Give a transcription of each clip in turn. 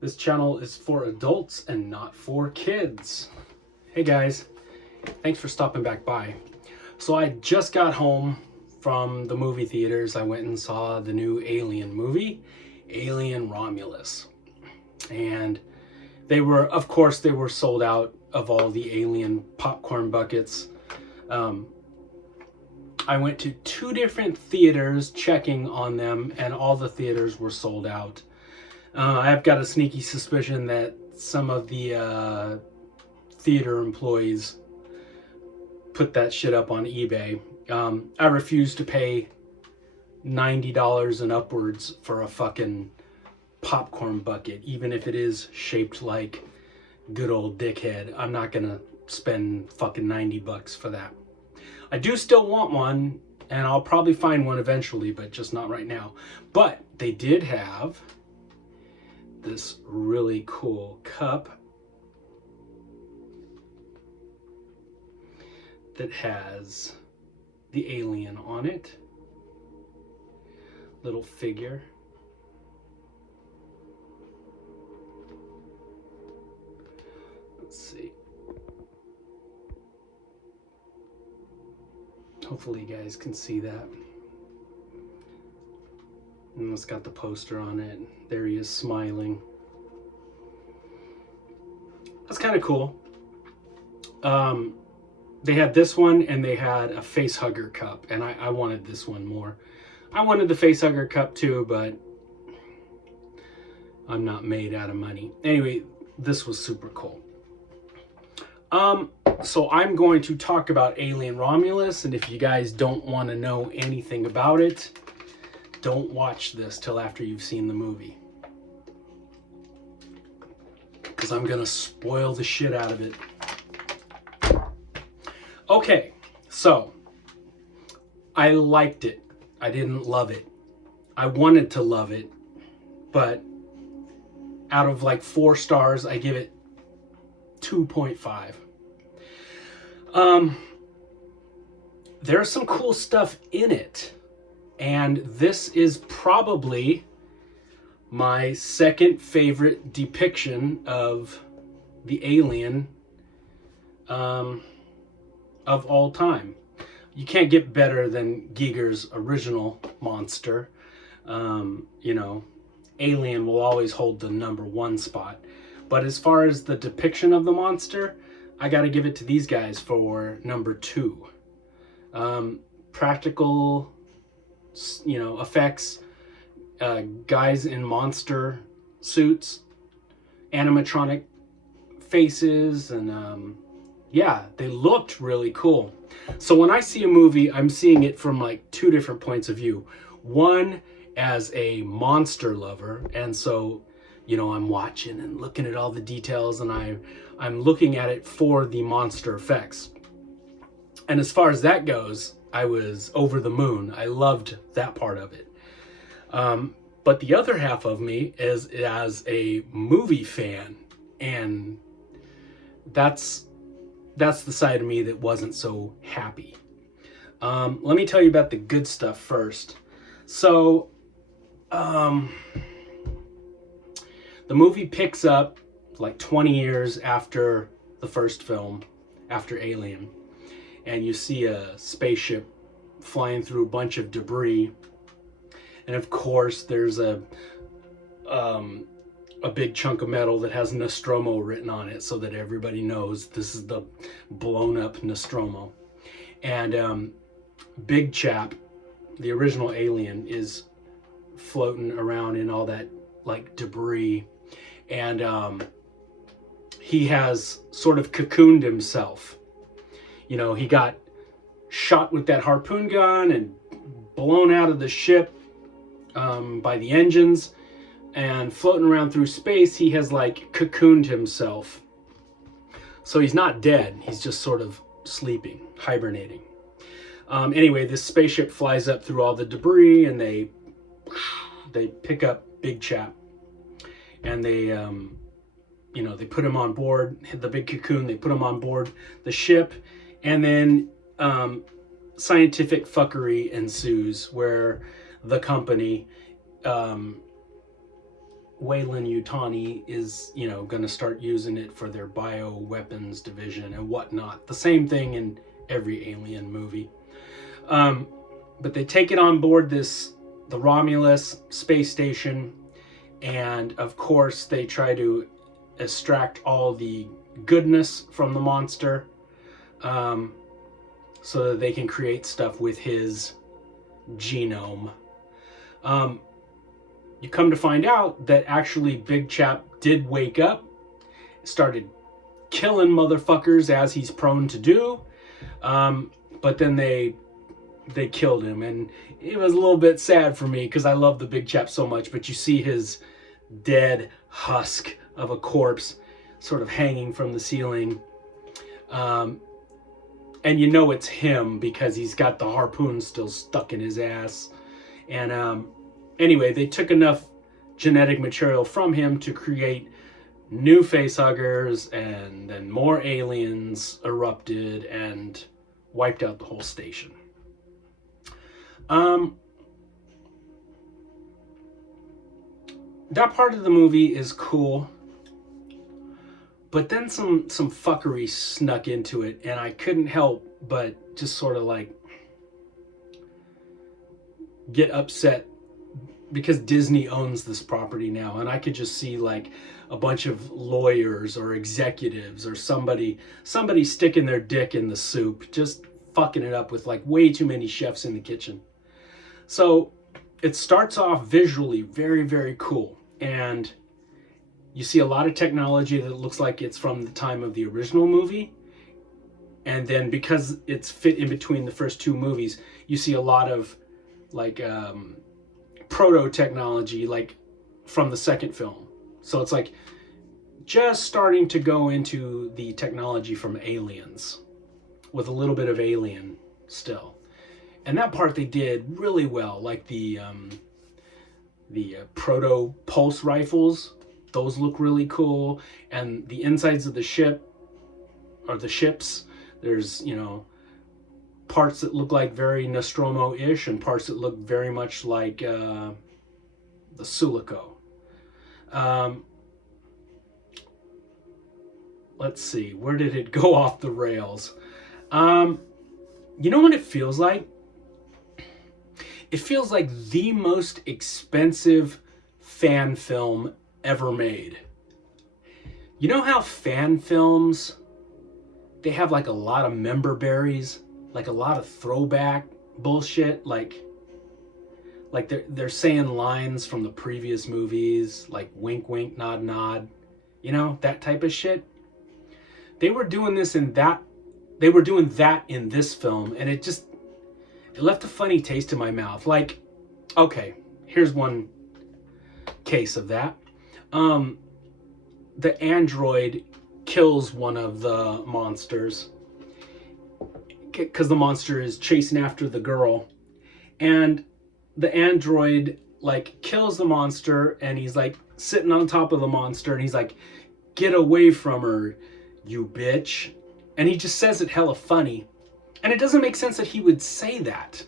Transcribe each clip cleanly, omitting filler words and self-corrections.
This channel is for adults and not for kids. Hey guys, thanks for stopping back by. So I just got home from the movie theaters. I went and saw the new Alien movie, Alien Romulus. And they were, of course, they were sold out of all the Alien popcorn buckets. I went to 2 different theaters checking on them, and all the theaters were sold out. I've got a sneaky suspicion that some of the theater employees put that shit up on eBay. I refuse to pay $90 and upwards for a fucking popcorn bucket, even if it is shaped like good old dickhead. I'm not gonna spend fucking $90 for that. I do still want one, and I'll probably find one eventually, but just not right now. But they did have this really cool cup that has the alien on it. Little figure. Let's see. Hopefully you guys can see that. And it's got the poster on it. There he is smiling. That's kind of cool. They had this one, and they had a face hugger cup, and I wanted this one more. I wanted the face hugger cup too, but I'm not made out of money. Anyway, this was super cool. So I'm going to talk about Alien Romulus, and if you guys don't want to know anything about it, don't watch this till after you've seen the movie, because I'm gonna spoil the shit out of it. Okay, so I liked it. I didn't love it. I wanted to love it, but out of like 4 stars, I give it 2.5. There's some cool stuff in it, and this is probably my second favorite depiction of the alien of all time. You can't get better than Giger's original monster. You know, Alien will always hold the #1 spot. But as far as the depiction of the monster, I got to give it to these guys for #2. Practical, effects, guys in monster suits, animatronic faces, and yeah, they looked really cool. So when I see a movie, I'm seeing it from like 2 different points of view. One, as a monster lover, and so I'm watching and looking at all the details, and I'm looking at it for the monster effects. And as far as that goes, I was over the moon. I loved that part of it. But the other half of me is as a movie fan, and that's the side of me that wasn't so happy. Let me tell you about the good stuff first. So, the movie picks up like 20 years after the first film, after Alien, and you see a spaceship flying through a bunch of debris, and of course there's a big chunk of metal that has Nostromo written on it, so that everybody knows this is the blown up Nostromo. And Big Chap, the original alien, is floating around in all that like debris, and he has sort of cocooned himself. He got shot with that harpoon gun and blown out of the ship by the engines, and floating around through space, he has like cocooned himself. So he's not dead, he's just sort of sleeping, hibernating. Anyway, this spaceship flies up through all the debris, and they pick up Big Chap, and they put him on board the big cocoon. They put him on board the ship, and then scientific fuckery ensues, where the company Weyland-Yutani is, you know, going to start using it for their bioweapons division and whatnot. The same thing in every Alien movie. But they take it on board the Romulus space station, and of course they try to extract all the goodness from the monster, so that they can create stuff with his genome. You come to find out that actually Big Chap did wake up, started killing motherfuckers as he's prone to do, but then they killed him, and it was a little bit sad for me because I love the Big Chap so much. But you see his dead husk of a corpse sort of hanging from the ceiling, and you know it's him because he's got the harpoon still stuck in his ass. And anyway, they took enough genetic material from him to create new facehuggers, and then more aliens erupted and wiped out the whole station. That part of the movie is cool, but then some fuckery snuck into it, and I couldn't help but just sort of like get upset because Disney owns this property now, and I could just see like a bunch of lawyers or executives or somebody sticking their dick in the soup, just fucking it up with like way too many chefs in the kitchen. So it starts off visually very, very cool, and you see a lot of technology that looks like it's from the time of the original movie. And then because it's fit in between the first two movies, you see a lot of like proto technology like from the second film. So it's like just starting to go into the technology from Aliens with a little bit of Alien still. And that part they did really well, like the proto pulse rifles. Those look really cool, and the insides of the ship, or the ships, there's, you know, parts that look like very Nostromo-ish and parts that look very much like the Sulaco. Let's see, where did it go off the rails? You know what it feels like? It feels like the most expensive fan film ever made. You know how fan films, they have like a lot of member berries, like a lot of throwback bullshit, like they're saying lines from the previous movies, like wink wink, nod nod, you know, that type of shit. They were doing that in this film, and it left a funny taste in my mouth. Like, okay, here's one case of that. The android kills one of the monsters because the monster is chasing after the girl, and the android like kills the monster, and he's like sitting on top of the monster, and he's like, "Get away from her, you bitch." And he just says it hella funny, and it doesn't make sense that he would say that.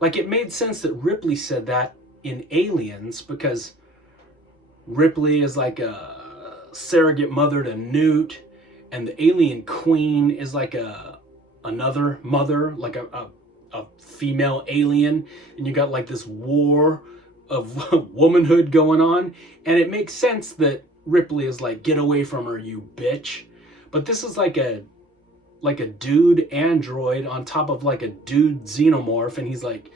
Like, it made sense that Ripley said that in Aliens, because Ripley is like a surrogate mother to Newt, and the alien queen is like another mother, like a female alien, and you got like this war of womanhood going on, and it makes sense that Ripley is like, "Get away from her, you bitch." But this is like a dude android on top of like a dude xenomorph, and he's like,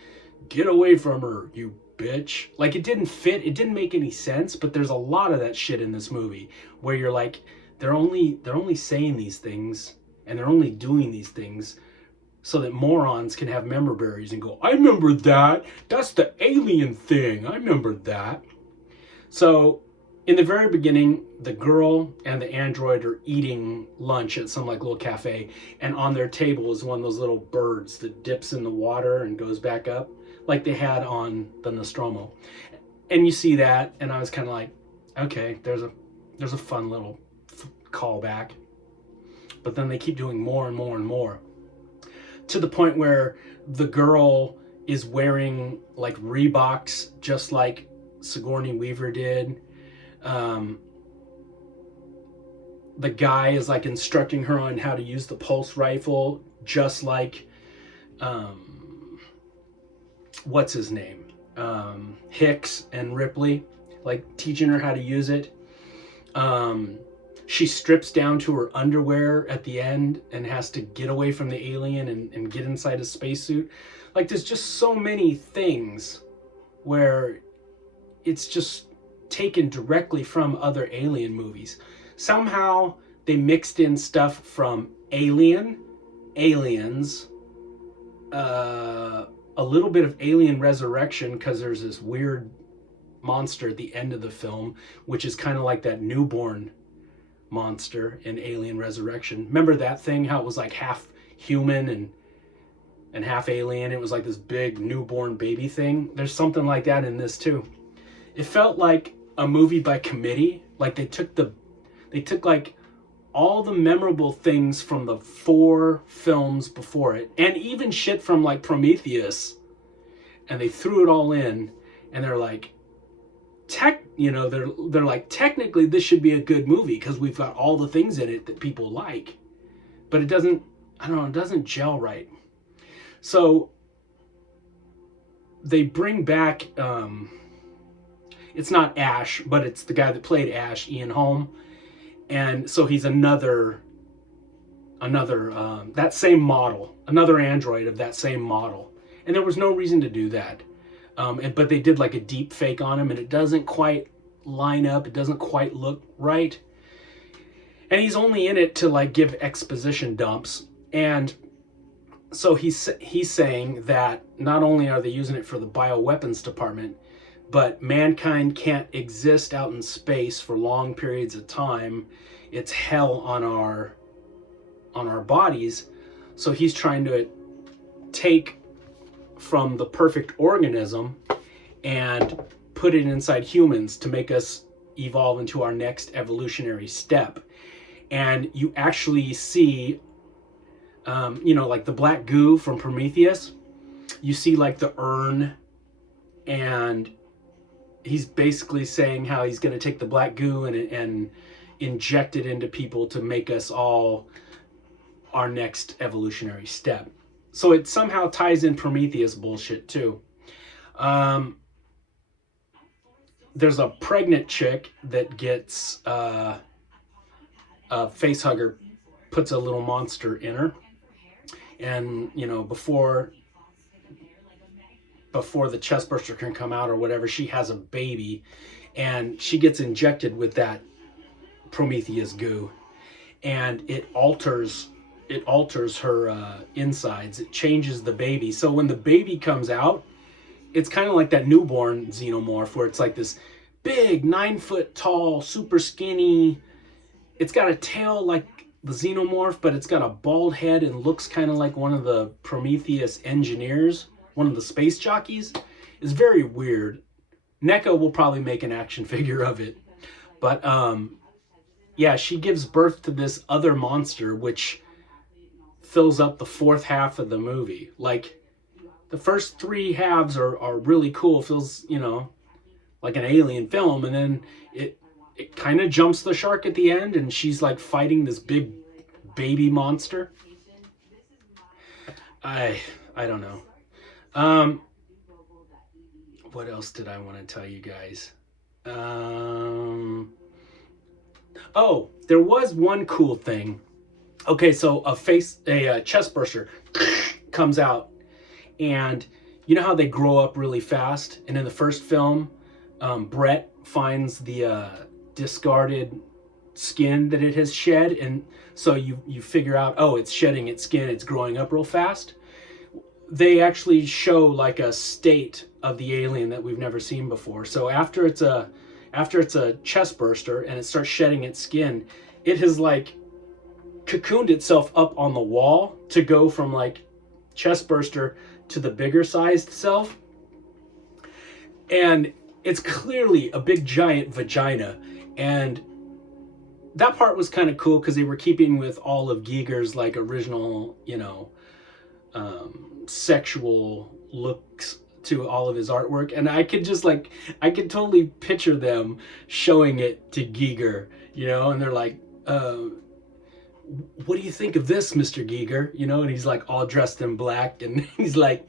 "Get away from her, you bitch." Like, it didn't fit, it didn't make any sense. But there's a lot of that shit in this movie where you're like, they're only saying these things, and they're only doing these things so that morons can have member berries and go, "I remember that, that's the alien thing, I remember that." So in the very beginning, the girl and the android are eating lunch at some like little cafe, and on their table is one of those little birds that dips in the water and goes back up, like they had on the Nostromo. And you see that, and I was kind of like, okay, there's a fun little callback. But then they keep doing more and more and more, to the point where the girl is wearing like Reeboks, just like Sigourney Weaver did. Um, the guy is like instructing her on how to use the pulse rifle, just like what's his name, Hicks and Ripley, like teaching her how to use it. She strips down to her underwear at the end and has to get away from the alien and get inside a spacesuit. Like, there's just so many things where it's just taken directly from other Alien movies. Somehow they mixed in stuff from Alien, Aliens, a little bit of Alien Resurrection, because there's this weird monster at the end of the film, which is kind of like that newborn monster in Alien Resurrection. Remember that thing, how it was like half human and half alien? It was like this big newborn baby thing. There's something like that in this too. It felt like a movie by committee. Like they took like all the memorable things from the 4 films before it, and even shit from like Prometheus, and they threw it all in, and they're like, they're like, technically this should be a good movie because we've got all the things in it that people like, but it doesn't, I don't know, it doesn't gel right. So they bring back, it's not Ash, but it's the guy that played Ash, Ian Holm. And so he's another that same model, another android of that same model. And there was no reason to do that. But they did like a deep fake on him, and it doesn't quite line up. It doesn't quite look right. And he's only in it to like give exposition dumps. And so he's saying that not only are they using it for the bioweapons department, but mankind can't exist out in space for long periods of time. It's hell on our bodies. So he's trying to take from the perfect organism and put it inside humans to make us evolve into our next evolutionary step. And you actually see, like the black goo from Prometheus, you see like the urn, and he's basically saying how he's going to take the black goo and inject it into people to make us all our next evolutionary step. So it somehow ties in Prometheus bullshit too. There's a pregnant chick that gets a face hugger, puts a little monster in her, and before the chest burster can come out or whatever, she has a baby, and she gets injected with that Prometheus goo, and it alters her insides. It changes the baby. So when the baby comes out, it's kind of like that newborn xenomorph, where it's like this big 9-foot tall, super skinny. It's got a tail like the xenomorph, but it's got a bald head and looks kind of like one of the Prometheus engineers, one of the space jockeys. It's very weird. NECA will probably make an action figure of it. But yeah, she gives birth to this other monster, which fills up the 4th half of the movie. Like, the first 3 halves are really cool. It feels, like an alien film, and then it kind of jumps the shark at the end, and she's like fighting this big baby monster. I don't know. What else did I want to tell you guys? Oh, there was one cool thing. Okay, so a chest burster comes out, and you know how they grow up really fast? And in the first film, Brett finds the discarded skin that it has shed, and so you figure out, oh, it's shedding its skin, it's growing up real fast. They actually show like a state of the alien that we've never seen before. So after it's a chest burster and it starts shedding its skin, it has like cocooned itself up on the wall to go from like chest burster to the bigger sized self. And it's clearly a big giant vagina. And that part was kind of cool because they were keeping with all of Giger's like original, sexual looks to all of his artwork, and I could just like, I could totally picture them showing it to Giger, you know, and they're like, what do you think of this, Mr. Giger? You know, and he's like all dressed in black, and he's like,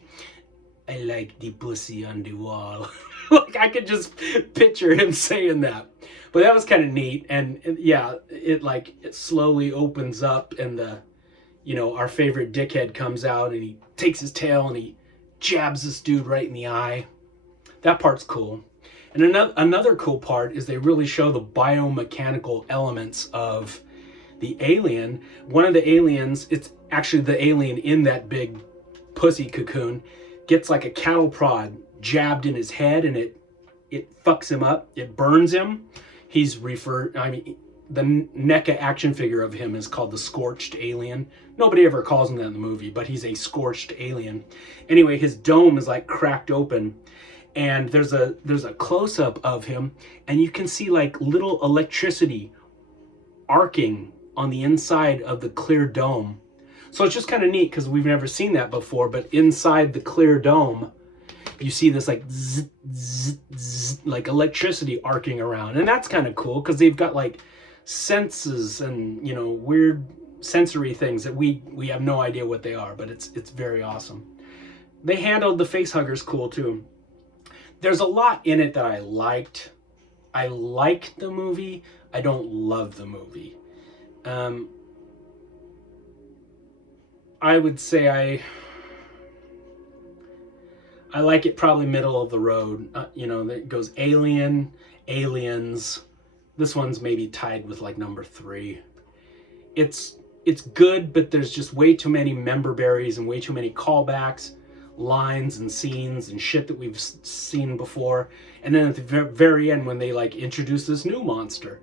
I like the pussy on the wall. Like, I could just picture him saying that. But that was kind of neat. And yeah, it slowly opens up, and our favorite dickhead comes out, and he takes his tail and he jabs this dude right in the eye. That part's cool. And another cool part is they really show the biomechanical elements of the alien. One of the aliens, it's actually the alien in that big pussy cocoon, gets like a cattle prod jabbed in his head, and it fucks him up. It burns him. He's the NECA action figure of him is called the Scorched Alien. Nobody ever calls him that in the movie, but he's a scorched alien. Anyway, his dome is like cracked open, and there's a close-up of him, and you can see like little electricity arcing on the inside of the clear dome. So it's just kind of neat because we've never seen that before, but inside the clear dome, you see this like zzz, zzz, zzz, like electricity arcing around. And that's kind of cool because they've got like senses and, weird sensory things that we have no idea what they are, but it's very awesome. They handled the face huggers cool too. There's a lot in it that I liked. I liked the movie. I don't love the movie. I would say I like it probably middle of the road. That goes Alien, Aliens. This one's maybe tied with like number 3. It's good, but there's just way too many member berries and way too many callbacks, lines and scenes and shit that we've seen before. And then at the very end, when they like introduce this new monster,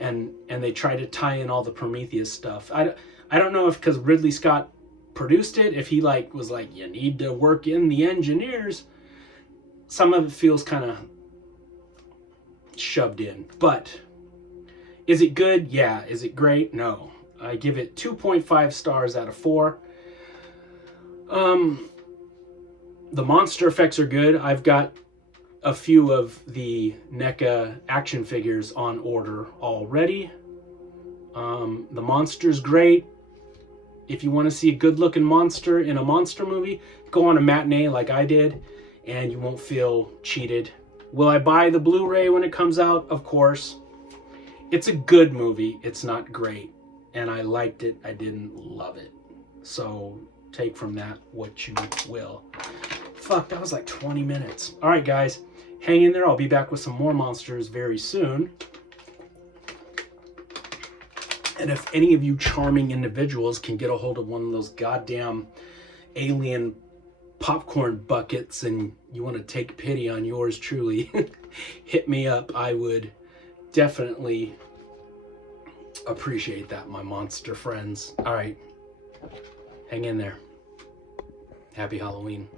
and they try to tie in all the Prometheus stuff. I don't know if because Ridley Scott produced it, if he was like, you need to work in the engineers. Some of it feels kind of shoved in. But is it good? Yeah. Is it great? No. I give it 2.5 stars out of 4. The monster effects are good. I've got a few of the NECA action figures on order already. The monster's great. If you want to see a good-looking monster in a monster movie, go on a matinee like I did, and you won't feel cheated. Will I buy the Blu-ray when it comes out? Of course. It's a good movie. It's not great. And I liked it. I didn't love it. So take from that what you will. Fuck, that was like 20 minutes. All right, guys. Hang in there. I'll be back with some more monsters very soon. And if any of you charming individuals can get a hold of one of those goddamn alien popcorn buckets and you want to take pity on yours truly, hit me up. I would definitely appreciate that, my monster friends. All right. Hang in there. Happy Halloween.